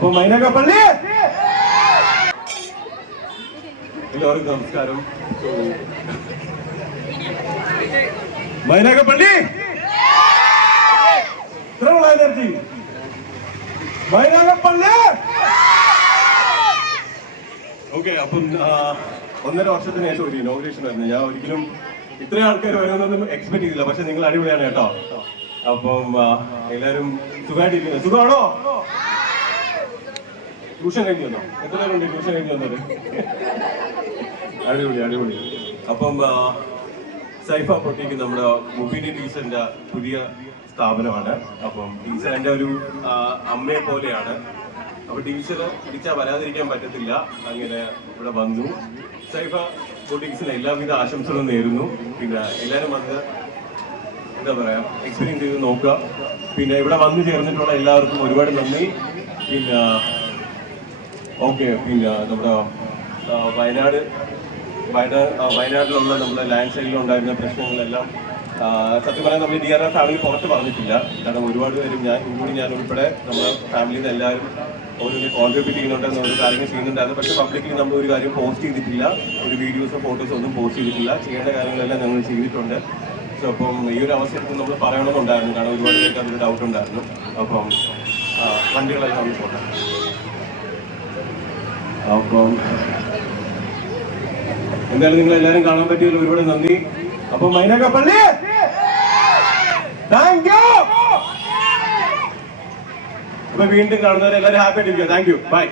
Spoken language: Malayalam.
അപ്പൊ മൈനകപ്പള്ളി എല്ലാവർക്കും നമസ്കാരം. മൈനകപ്പള്ളി ഇത്രയുള്ള എനർജി മൈനകപ്പള്ളി ഓക്കെ അപ്പം ഒന്നര വർഷത്തിന് ശേഷം ഒരു ഇനോഗ്രേഷൻ വരുന്നത് ഞാൻ ഒരിക്കലും ഇത്രയും ആൾക്കാർ വരുമെന്നൊന്നും എക്സ്പെക്ട് ചെയ്തില്ല. പക്ഷെ നിങ്ങൾ അടിപൊളിയാണ് കേട്ടോ. അപ്പം എല്ലാവരും സുഖമായിട്ടിരിക്കുന്നത് സുഖമാണോ? ട്യൂഷൻ കഴിഞ്ഞു വന്നോ? എത്ര പേരുണ്ട് ട്യൂഷൻ കഴിഞ്ഞു വന്നത്? അടിപൊളി അടിപൊളി. അപ്പം സൈഫ പൊട്ടിക്ക് നമ്മുടെ മുബിനി ടീച്ചറിന്റെ പുതിയ സ്ഥാപനമാണ്. അപ്പം ടീച്ചർ എന്റെ ഒരു അമ്മയെ പോലെയാണ്. അപ്പൊ ടീച്ചർ വിളിച്ചാൽ വരാതിരിക്കാൻ പറ്റത്തില്ല. അങ്ങനെ ഇവിടെ വന്നു. സൈഫ പൊട്ടിക്സിന് എല്ലാവിധ ആശംസകളും നേരുന്നു. പിന്നെ എല്ലാവരും വന്ന് എന്താ പറയാ എക്സ്പീരിയൻസ് ചെയ്ത് നോക്കുക. പിന്നെ ഇവിടെ വന്നു ചേർന്നിട്ടുള്ള എല്ലാവർക്കും ഒരുപാട് നന്ദി. പിന്നെ ഓക്കെ പിന്നെ നമ്മുടെ വയനാട് വയനാട് വയനാട്ടിലുള്ള നമ്മുടെ ലാൻഡ് സൈഡിൽ ഉണ്ടായിരുന്ന പ്രശ്നങ്ങളെല്ലാം സത്യം പറയാൻ നമ്മൾ ഡി ആർ ആർ ഫാമിലി പുറത്ത് പറഞ്ഞിട്ടില്ല. കാരണം ഒരുപാട് പേരും ഞാൻ ഇൻക്ലൂഡിങ് ഞാൻ ഉൾപ്പെടെ നമ്മുടെ ഫാമിലിയിൽ നിന്ന് എല്ലാവരും ഓരോന്ന് കോൺട്രിബ്യൂട്ട് ചെയ്യുന്നുണ്ട് എന്നൊരു കാര്യങ്ങൾ ചെയ്യുന്നുണ്ടായിരുന്നു പക്ഷേ പബ്ലിക്കിൽ നമ്മൾ ഒരു കാര്യം പോസ്റ്റ് ചെയ്തിട്ടില്ല. ഒരു വീഡിയോസോ ഫോട്ടോസോ ഒന്നും പോസ്റ്റ് ചെയ്തിട്ടില്ല. ചെയ്യേണ്ട കാര്യങ്ങളെല്ലാം ഞങ്ങൾ ചെയ്തിട്ടുണ്ട്. സോ അപ്പം ഈ ഒരു അവസരത്തിൽ നമ്മൾ പറയണമെന്നുണ്ടായിരുന്നു. കാരണം ഒരുപാട് പേർക്ക് അതിൽ ഡൗട്ട് ഉണ്ടായിരുന്നു. അപ്പം വണ്ടികളെല്ലാം പോട്ടെ അപ്പം എന്തായാലും നിങ്ങൾ എല്ലാവരും കാണാൻ പറ്റിയതിൽ ഒരുപാട് നന്ദി. അപ്പൊ മൈനകപ്പള്ളി താങ്ക് യു അപ്പൊ വീണ്ടും കാണുന്നവരെ എല്ലാവരും ഹാപ്പി ആയിട്ടിരിക്കുക. Thank you by